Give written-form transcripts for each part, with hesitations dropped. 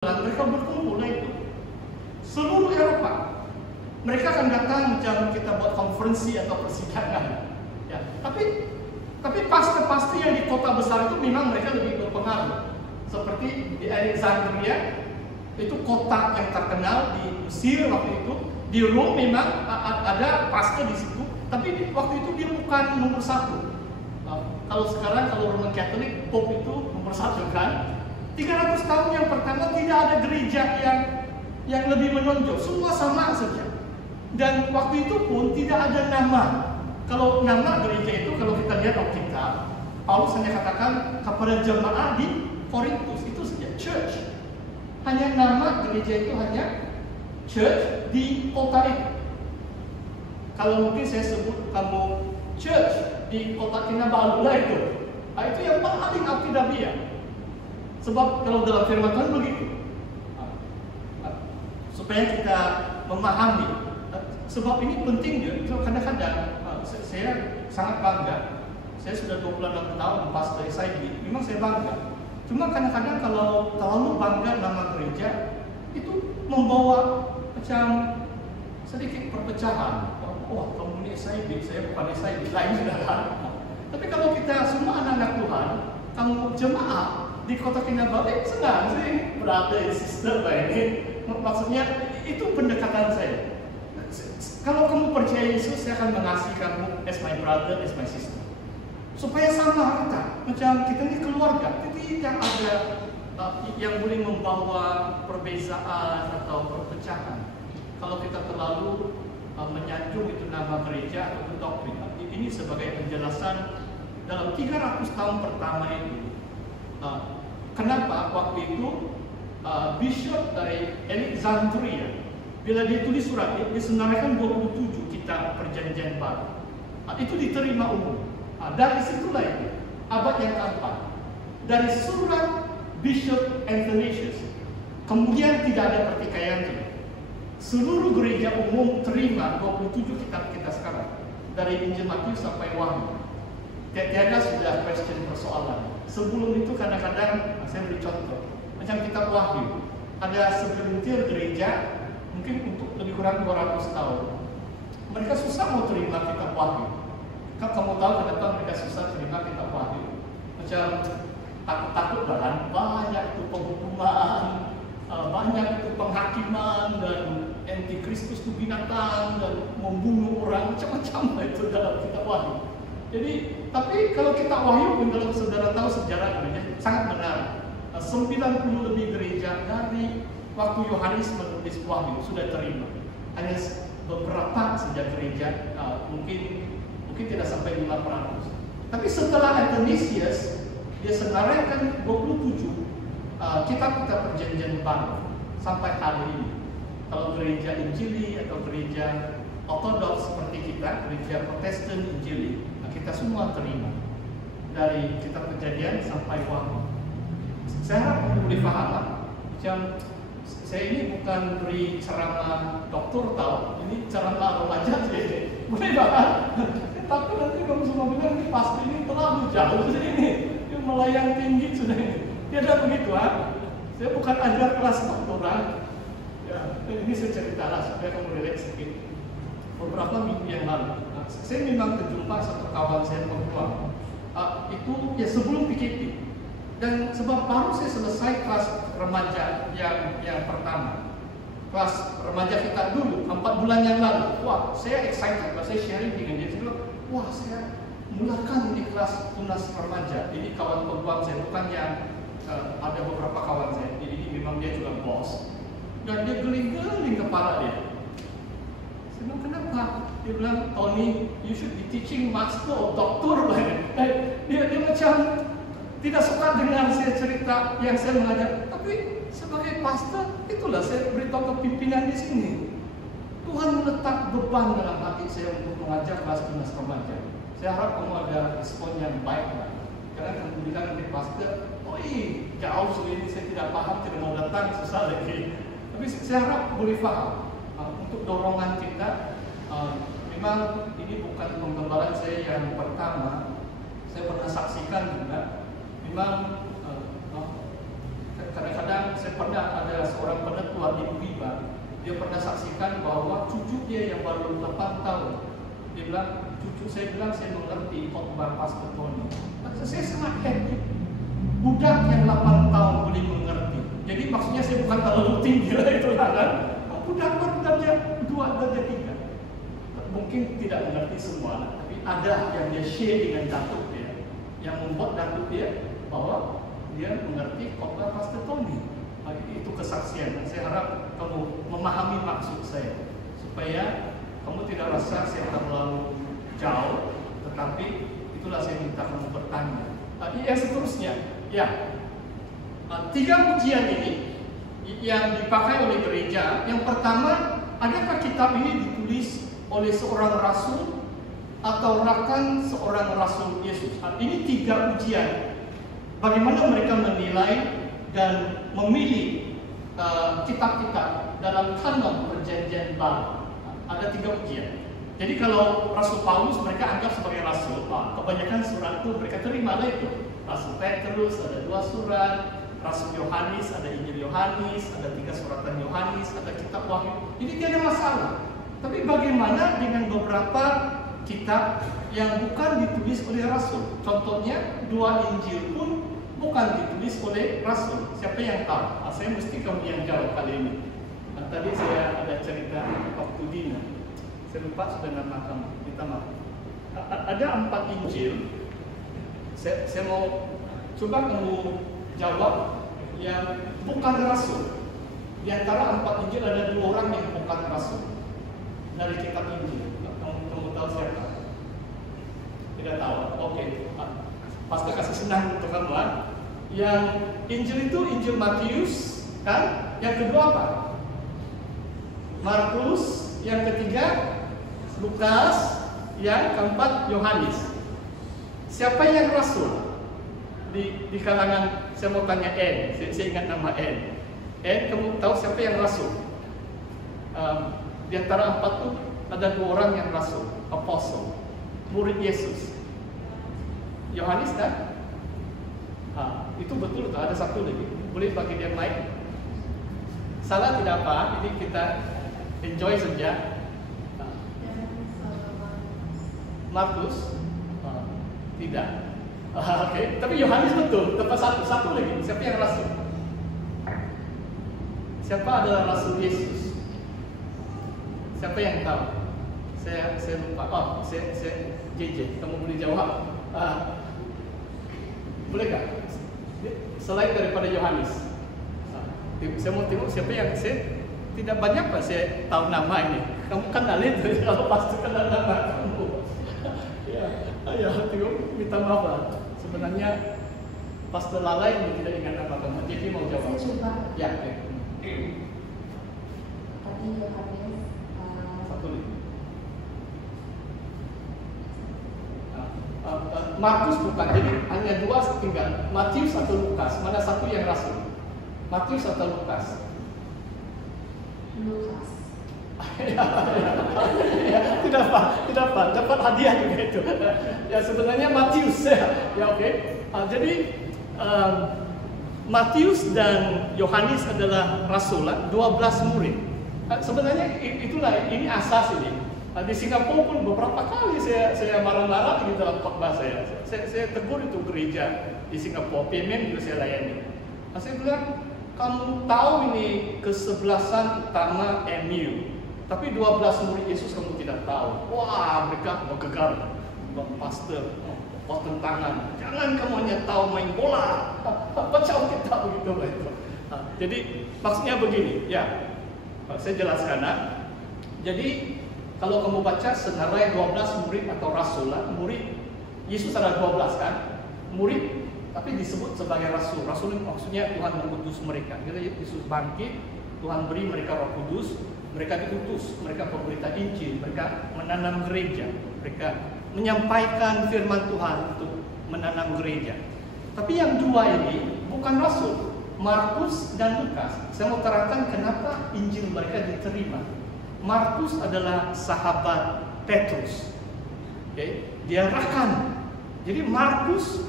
mereka berkumpul itu seluruh Eropa. Mereka akan datang macam kita buat konferensi atau persidangan. Ya, tapi pastor-pastor yang di kota besar itu memang mereka lebih berpengaruh. Seperti di Alexandria, itu kota yang terkenal di Mesir waktu itu. Di Rom memang ada pastor di situ, tapi waktu itu dia bukan nomor satu. Kalau sekarang, kalau Roman Katolik, Pope itu nomor satu kan. 300 tahun yang pertama tidak ada gereja yang lebih menonjol, semua sama saja. Dan waktu itu pun tidak ada nama. Kalau nama gereja itu, kalau kita lihat Alkitab, Paulus hanya katakan kepada jemaat di Korintus, itu saja, church. Hanya nama gereja itu hanya church di kota itu. Kalau mungkin saya sebut kamu church di kota Kinabalu itu yang paling alkidabiah. Sebab kalau dalam firman Tuhan begitu, supaya kita memahami. Sebab ini penting juga. Kadang-kadang saya sangat bangga. Saya sudah 26 tahun pastor SID. Memang saya bangga. Cuma kadang-kadang kalau terlalu bangga nama gereja, itu membawa macam sedikit perpecahan. Oh, kamu ini SID, saya bukan SID, lain saudara. Tapi kalau kita semua anak-anak Tuhan, kamu jemaah di kota Kinabalu, senang sih, brother, sister, ini. Maksudnya itu pendekatan saya. Kalau kamu percaya Yesus, saya akan mengasihi kamu as my brother, as my sister. Supaya sama kita, macam kita ini keluarga. Tidak ada yang boleh membawa perbezaan atau perpecahan. Kalau kita terlalu menyanjung itu nama gereja atau doktrin. Ini sebagai penjelasan dalam 300 tahun pertama itu. Kenapa waktu itu Bishop dari Alexandria, bila dia tulis surat, dia senaraikan 27 kitab perjanjian baru. Itu diterima umum. Dari situlah itu, abad yang keempat. Dari surat Bishop Athanasius, kemudian tidak ada pertikaian lagi. Seluruh gereja umum terima 27 kitab kita sekarang. Dari Injil Matius sampai Wahyu. Tiada sudah question persoalan. Sebelum itu kadang-kadang, saya beri contoh. Macam kitab Wahyu, ada segelintir gereja mungkin untuk lebih kurang 200 tahun. Mereka susah mau terima kitab Wahyu. Kamu tahu kenapa mereka susah terima kitab Wahyu? Macam takut-takut kan, banyak itu penghukuman, banyak itu penghakiman, dan antikristus itu binatang, dan membunuh orang, macam-macam itu dalam kitab Wahyu. Jadi, tapi kalau kitab Wahyu pun, kalau saudara tahu sejarah gereja, sangat menarik. 90 lebih gereja dari waktu Yohanes menulis Wahyu sudah terima. Hanya beberapa saja gereja, mungkin tidak sampai 5%. Tapi setelah Athanasius, dia senaraikan 27 kitab-kitab perjanjian baru sampai hari ini. Kalau gereja Injili atau gereja Ortodoks seperti kita, gereja Protestan Injili, kita semua terima dari kitab Kejadian sampai Wahyu. Saya harap kamu boleh paham. Macam saya ini bukan beri ceramah doktor tahu, ini ceramah remaja saja. Boleh paham? Tapi nanti kamu semua bilang ini pasti ini terlalu jauh sudah ini melayang tinggi sudah ini. Tidak begitu Saya bukan ajar kelas doktoral. Ya, ini saya ceritalah supaya kamu relate sedikit. Beberapa minggu yang lalu, saya memang terjumpa satu kawan saya perempuan. Itu ya sebelum PKP. Dan sebab baru saya selesai kelas remaja yang pertama. Kelas remaja kita dulu 4 bulan yang lalu. Wah, saya excited. Saya sharing dengan dia. Saya bilang, wah, saya mulakan di kelas tunas remaja. Ini kawan perempuan saya, bukan yang ada beberapa kawan saya. Jadi ini memang dia juga bos. Dan dia geling-geling kepala dia. Saya bilang, kenapa? Dia bilang, Tony, you should be teaching master or doctor. Dia macam tidak suka dengan saya cerita yang saya mengajar. Tapi sebagai pastor, itulah saya beritahu ke pimpinan di sini. Tuhan meletak beban dalam hati saya untuk mengajar kelas tunas remaja. Saya harap kamu ada respon yang baik. Karena kan bilang di pastor, jauh sudah ini saya tidak paham, tidak mau datang, susah lagi. Tapi saya harap boleh paham. Untuk dorongan kita, memang ini bukan penggembaran saya yang pertama. Saya pernah saksikan juga. Memang Kadang-kadang saya pernah ada seorang penetua di Ubiba, dia pernah saksikan bahwa cucu dia yang baru 8 tahun, dia bilang, cucu saya bilang saya mengerti khotbah Pastor Tony. Saya sangat happy. Budak yang 8 tahun boleh mengerti. Jadi maksudnya saya bukan terlalu tinggi lah itu kan. Budak baru darjah 2, darjah 3. Mungkin tidak mengerti semua, tapi ada yang dia share dengan datuk dia, yang membuat datuk dia bahwa dia mengerti khotbah Pastor Tony. Itu kesaksian. Saya harap kamu memahami maksud saya, supaya kamu tidak rasa saya terlalu jauh, tetapi itulah saya minta kamu bertanya. Yang seterusnya, ya, 3 ujian ini yang dipakai oleh gereja. Yang pertama, adakah kitab ini ditulis oleh seorang rasul atau rakan seorang rasul Yesus? Ini 3 ujian. Bagaimana mereka menilai dan memilih kitab-kitab dalam kanon perjanjian baru? Ada 3 ujian. Jadi kalau Rasul Paulus mereka anggap sebagai rasul, kebanyakan surat itu mereka terima lah itu. Rasul Petrus ada 2 surat, Rasul Yohanes ada Injil Yohanes, ada 3 suratan Yohanes, ada kitab Wahyu. Ini tidak ada masalah. Tapi bagaimana dengan beberapa kitab yang bukan ditulis oleh rasul? Contohnya 2 Injil pun bukan ditulis oleh rasul. Siapa yang tahu? Saya mesti kamu yang jawab kali ini. Tadi saya ada cerita waktu dinner. Saya lupa sudah nama kamu. Minta maaf. Ada 4 Injil. Saya mau coba kamu jawab yang bukan rasul. Di antara 4 Injil ada 2 orang yang bukan rasul dari kitab Injil. Kamu tahu siapa? Tidak tahu. Oke. Pastor kasih senang untuk kamu. Yang Injil itu Injil Matius, kan? Yang kedua apa? Markus. Yang ketiga Lukas. Yang keempat Yohanes. Siapa yang rasul? Di kalangan, saya mau tanya N. Saya ingat nama N. N, kamu tahu siapa yang rasul? Di antara 4 itu ada 2 orang yang rasul, apostle, murid Yesus. Yohanes kan? Itu betul tuh, ada 1 lagi. Boleh bagi dia mic? Salah tidak apa, ini kita enjoy saja. Markus? Tidak. Oke. Tapi Yohanes betul, tepat 1 lagi. Siapa yang rasul? Siapa adalah rasul Yesus? Siapa yang tahu? Saya lupa. Saya JJ. Kamu boleh jawab. Boleh gak? Selain daripada Yohanes. Saya mau tengok siapa yang saya tidak banyak pak saya tahu nama ini. Kamu kenalin kalau pasti kenal nama kamu. Ya, tengok minta maaf lah. Sebenarnya Pastor Lala yang tidak ingat nama kamu. Jadi mau jawab. Saya coba. Ya. Tadi Yohanes. 1 lagi. Markus bukan, jadi hanya 2 tinggal. Matius atau Lukas, mana 1 yang rasul? Matius atau Lukas? Lukas. Tidak apa, dapat hadiah juga itu. Ya sebenarnya Matius ya oke. Jadi Matius dan Yohanes adalah rasul, 12 murid. Sebenarnya itulah ini asas ini. Di Singapura pun beberapa kali saya marah-marah di dalam khotbah saya. Saya tegur itu gereja di Singapura, PMM juga saya layani. Saya bilang, kamu tahu ini kesebelasan utama MU, tapi 12 murid Yesus kamu tidak tahu. Wah, mereka bergegar. Bang Pastor, tangan. Jangan kamu hanya tahu main bola. Baca kita begitu lah itu. Jadi maksudnya begini, ya. Saya jelaskan. Jadi kalau kamu baca senarai 12 murid atau rasul, murid Yesus ada 12 kan? Murid tapi disebut sebagai rasul. Rasul maksudnya Tuhan mengutus mereka. Jadi Yesus bangkit, Tuhan beri mereka Roh Kudus, mereka diutus, mereka pemberita Injil, mereka menanam gereja, mereka menyampaikan firman Tuhan untuk menanam gereja. Tapi yang 2 ini bukan rasul, Markus dan Lukas. Saya mau terangkan kenapa Injil mereka diterima. Markus adalah sahabat Petrus. Dia rakan. Jadi Markus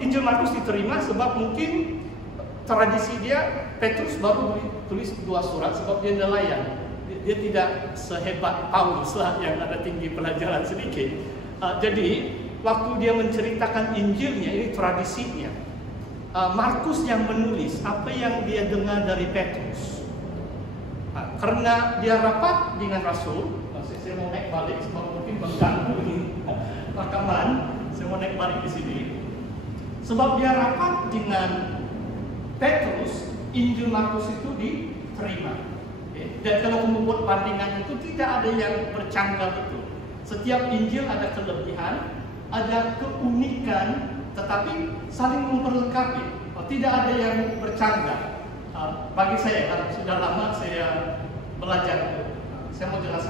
Injil Markus diterima sebab mungkin tradisi dia, Petrus baru tulis 2 surat sebab dia nelayan. Dia tidak sehebat Paulus lah yang ada tinggi pelajaran sedikit. Jadi waktu dia menceritakan Injilnya, ini tradisinya. Markus yang menulis apa yang dia dengar dari Petrus. Karena dia rapat dengan Rasul, saya mau naik balik sebab mungkin mengganggu ini rekaman. Saya mau naik balik di sini. Sebab dia rapat dengan Petrus, Injil Markus itu diterima. Dan kalau membuat bandingan itu tidak ada yang bercanggah betul. Setiap Injil ada kelebihan, ada keunikan, tetapi saling memperlengkapi. Tidak ada yang bercanggah. Bagi saya, sudah lama saya belajar. Saya mau jelaskan.